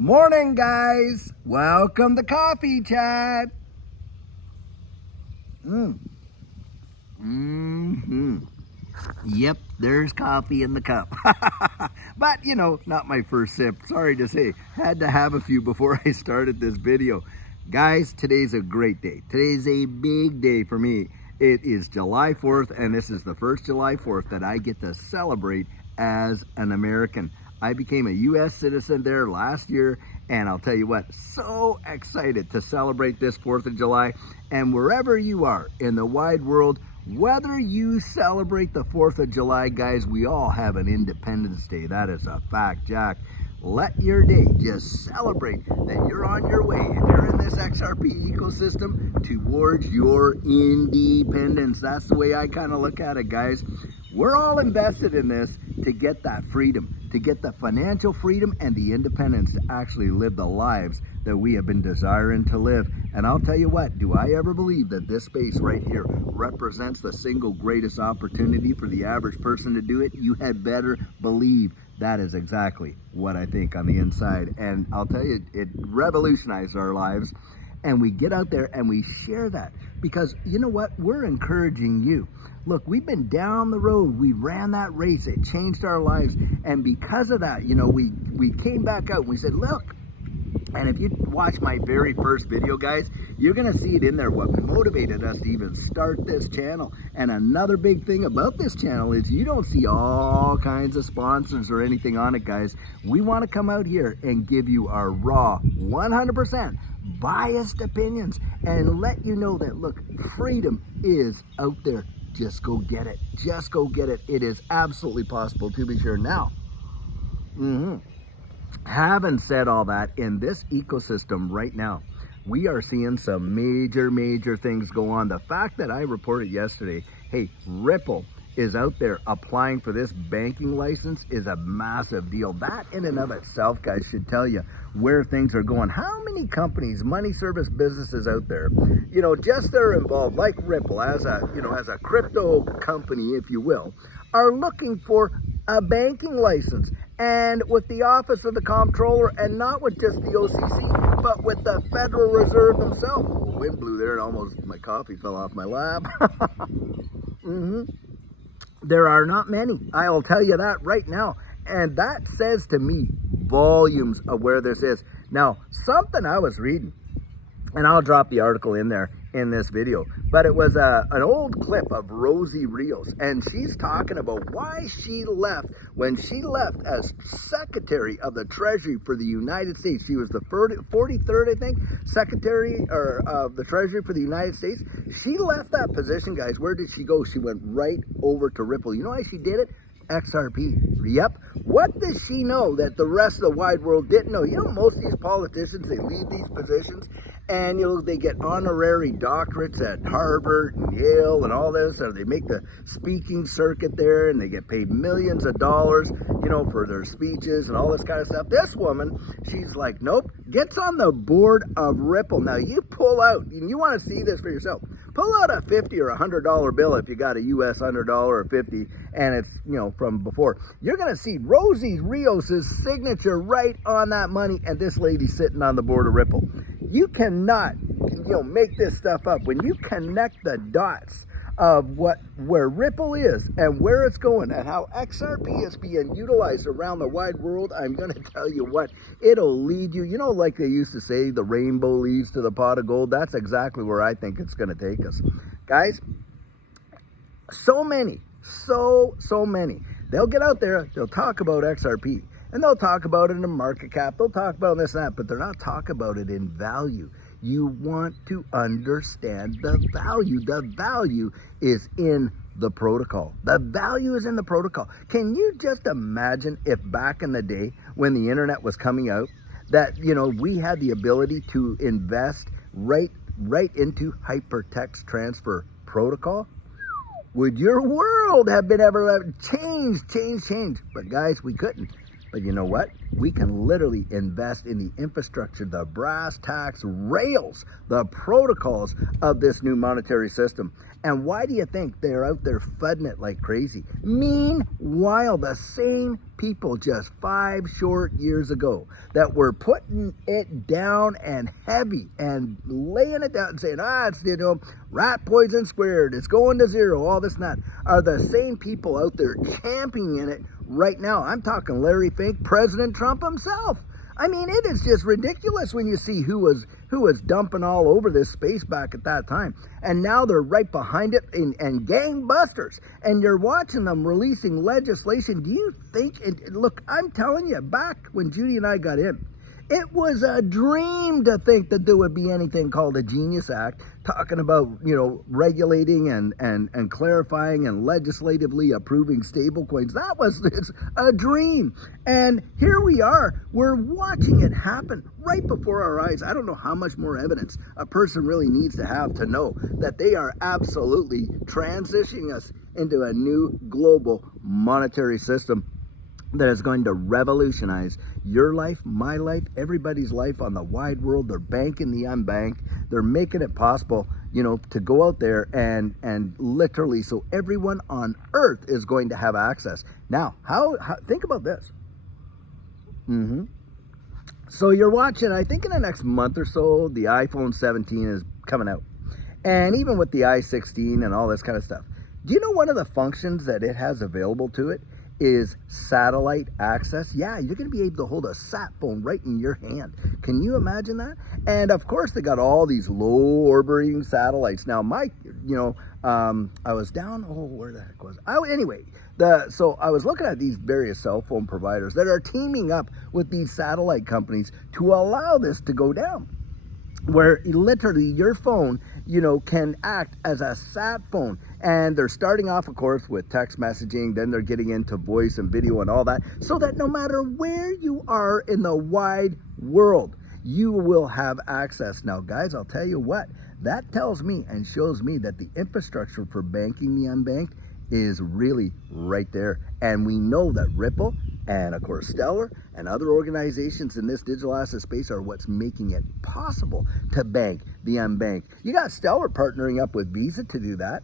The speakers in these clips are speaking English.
Morning, guys. Welcome to Coffee Chat. Yep, there's coffee in the cup. But, not my first sip. Sorry to say, had to have a few before I started this video. Guys, today's a great day. Today's a big day for me. It is July 4th, and this is the first July 4th that I get to celebrate as an American. I became a U.S. citizen there last year, and I'll tell you what, so excited to celebrate this 4th of July. And wherever you are in the wide world, whether you celebrate the 4th of July, guys, we all have an Independence Day. That is a fact, Jack. Let your day just celebrate that you're on your way, if you're in this XRP ecosystem, towards your independence. That's the way I kind of look at it, guys. We're all invested in this to get that freedom, to get the financial freedom and the independence to actually live the lives that we have been desiring to live. And I'll tell you what, do I ever believe that this space right here represents the single greatest opportunity for the average person to do it? You had better believe that is exactly what I think on the inside. And I'll tell you, it revolutionized our lives. And we get out there and we share that, because you know what? We're encouraging you. Look, we've been down the road. We ran that race. It changed our lives. And because of that, we came back out and we said, look, and if you watch my very first video, guys, you're going to see it in there, what motivated us to even start this channel. And another big thing about this channel is you don't see all kinds of sponsors or anything on it, guys. We want to come out here and give you our raw, 100% biased opinions and let you know that, look, freedom is out there. Just go get it. Just go get it. It is absolutely possible, to be sure. Now, having said all that, in this ecosystem right now, we are seeing some major things go on. The fact that I reported yesterday, hey, Ripple is out there applying for this banking license is a massive deal. That in and of itself, guys, should tell you where things are going. How many companies, money service businesses out there, just they're involved, like Ripple, as a crypto company, if you will, are looking for a banking license, and with the Office of the Comptroller, and not with just the OCC, but with the Federal Reserve themselves. Wind blew there and almost my coffee fell off my lap. There are not many, I'll tell you that right now. And that says to me volumes of where this is. Now, something I was reading, and I'll drop the article in there in this video, but it was an old clip of Rosie Rios, and she's talking about why she left. When she left as Secretary of the Treasury for the United States, she was the 43rd, I think, Secretary of the Treasury for the United States. She left that position, guys. Where did she go? She went right over to Ripple. You know why she did it? XRP. Yep. What does she know that the rest of the wide world didn't know? Most of these politicians, they leave these positions and they get honorary doctorates at Harvard and Yale and all this, or they make the speaking circuit there and they get paid millions of dollars, for their speeches and all this kind of stuff. This woman, she's like, nope, gets on the board of Ripple. Now you pull out, and you want to see this for yourself, pull out a $50 or $100 bill if you got a US $100 or 50 and it's, from before. You're going to see Rosie Rios' signature right on that money, and this lady's sitting on the board of Ripple. You cannot, make this stuff up. When you connect the dots of where Ripple is and where it's going and how XRP is being utilized around the wide world, I'm going to tell you what, it'll lead you, like they used to say, the rainbow leads to the pot of gold. That's exactly where I think it's going to take us. Guys, so many, they'll get out there, they'll talk about XRP, and they'll talk about it in market cap, they'll talk about this and that, but they're not talking about it in value. You want to understand the value. The value is in the protocol. The value is in the protocol. Can you just imagine if back in the day when the internet was coming out, that, we had the ability to invest right into hypertext transfer protocol? Would your world have been ever changed? But guys, we couldn't. But you know what? We can literally invest in the infrastructure, the brass tacks rails, the protocols of this new monetary system. And why do you think they're out there fudding it like crazy? Meanwhile, the same people just 5 short years ago that were putting it down and heavy and laying it down and saying, it's, rat poison squared, it's going to zero, all this and that, are the same people out there championing it right now. I'm talking Larry Fink, President Trump himself. I mean, it is just ridiculous when you see who was dumping all over this space back at that time. And now they're right behind it and gangbusters. And you're watching them releasing legislation. Do you think, look, I'm telling you, back when Judy and I got in, it was a dream to think that there would be anything called a Genius Act, talking about, regulating and clarifying and legislatively approving stablecoins. That was a dream. And here we are. We're watching it happen right before our eyes. I don't know how much more evidence a person really needs to have to know that they are absolutely transitioning us into a new global monetary system that is going to revolutionize your life, my life, everybody's life on the wide world. They're banking the unbanked. They're making it possible, to go out there and literally, so everyone on earth is going to have access. Now, how think about this. So you're watching, I think in the next month or so, the iPhone 17 is coming out. And even with the i16 and all this kind of stuff. Do you know one of the functions that it has available to it is satellite access? Yeah, you're going to be able to hold a sat phone right in your hand. Can you imagine that? And of course, they got all these low orbiting satellites. Now, I was down, where the heck was I? Anyway, so I was looking at these various cell phone providers that are teaming up with these satellite companies to allow this to go down, where literally your phone, can act as a sat phone. And they're starting off, of course, with text messaging. Then they're getting into voice and video and all that, so that no matter where you are in the wide world, you will have access. Now, guys, I'll tell you what, that tells me and shows me that the infrastructure for banking the unbanked is really right there. And we know that Ripple and, of course, Stellar and other organizations in this digital asset space are what's making it possible to bank the unbanked. You got Stellar partnering up with Visa to do that.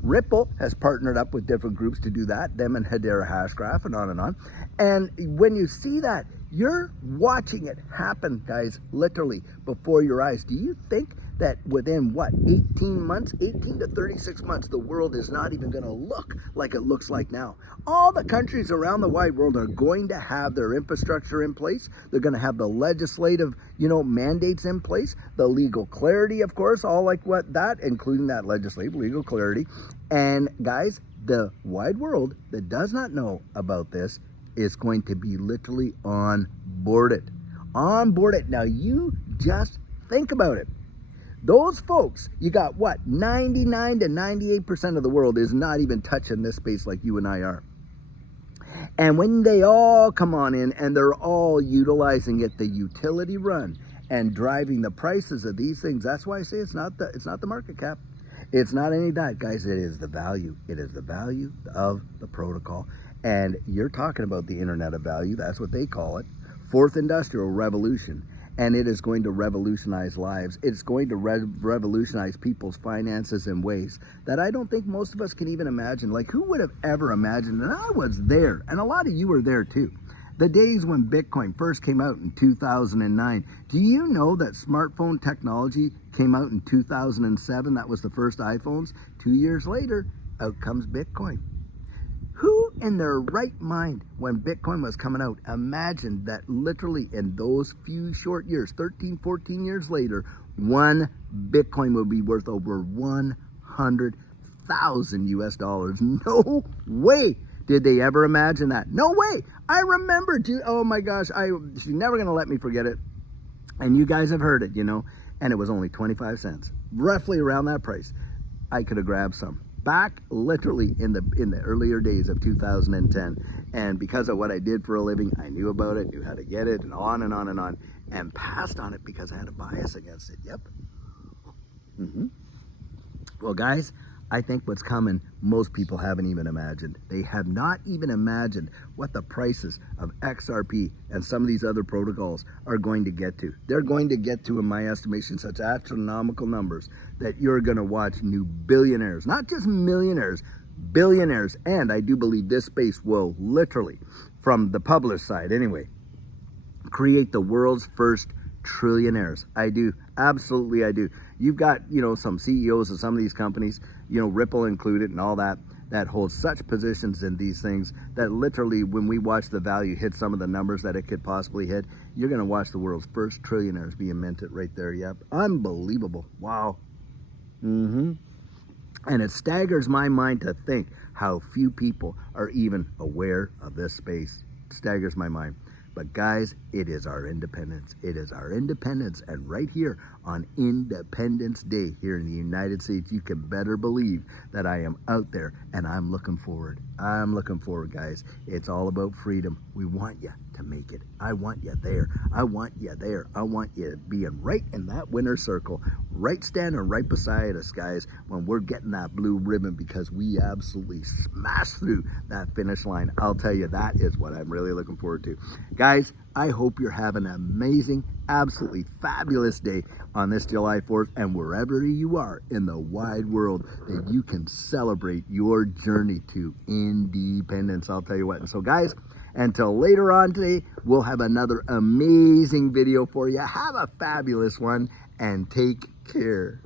Ripple has partnered up with different groups to do that, them and Hedera Hashgraph and on and on. And when you see that, you're watching it happen, guys, literally before your eyes. Do you think that within 18 to 36 months, the world is not even going to look like it looks like now? All the countries around the wide world are going to have their infrastructure in place. They're going to have the legislative, mandates in place, the legal clarity, of course, all like that, including that legislative legal clarity. And guys, the wide world that does not know about this is going to be literally onboarded. Now, you just think about it. Those folks, you got 99 to 98% of the world is not even touching this space like you and I are. And when they all come on in and they're all utilizing it, the utility run and driving the prices of these things, that's why I say it's not the market cap. It's not any of that, guys. It is the value. It is the value of the protocol. And you're talking about the Internet of Value. That's what they call it. Fourth Industrial Revolution. And it is going to revolutionize lives. It's going to revolutionize people's finances in ways that I don't think most of us can even imagine. Like, who would have ever imagined? And I was there, and a lot of you were there too. The days when Bitcoin first came out in 2009. Do you know that smartphone technology came out in 2007? That was the first iPhones. 2 years later, out comes Bitcoin. Who in their right mind, when Bitcoin was coming out, imagined that literally in those few short years, 13, 14 years later, one Bitcoin would be worth over 100,000 US dollars? No way did they ever imagine that. No way. I remember, oh my gosh, she's never going to let me forget it. And you guys have heard it, and it was only 25 cents, roughly around that price. I could have grabbed some. Back literally in the earlier days of 2010, and because of what I did for a living, I knew about it, knew how to get it, and on and on and on, and passed on it because I had a bias against it. Yep. Well, guys, I think what's coming, most people haven't even imagined. They have not even imagined what the prices of XRP and some of these other protocols are going to get to. They're going to get to, in my estimation, such astronomical numbers that you're going to watch new billionaires, not just millionaires, billionaires. And I do believe this space will literally, from the published side anyway, create the world's first trillionaires. I do. Absolutely, I do. You've got, some CEOs of some of these companies, Ripple included and all that, that hold such positions in these things that literally when we watch the value hit some of the numbers that it could possibly hit, you're going to watch the world's first trillionaires being minted right there. Yep. Unbelievable. Wow. And it staggers my mind to think how few people are even aware of this space. It staggers my mind. But guys, it is our independence. It is our independence. And right here on Independence Day here in the United States, you can better believe that I am out there and I'm looking forward. I'm looking forward, guys. It's all about freedom. We want you to make it. I want you there. I want you there. I want you being right in that winner's circle, right standing right beside us, guys, when we're getting that blue ribbon because we absolutely smashed through that finish line. I'll tell you, that is what I'm really looking forward to. Guys, I hope you're having an amazing, absolutely fabulous day on this July 4th, and wherever you are in the wide world, that you can celebrate your journey to independence. I'll tell you what. And so, guys, until later on today, we'll have another amazing video for you. Have a fabulous one, and take care.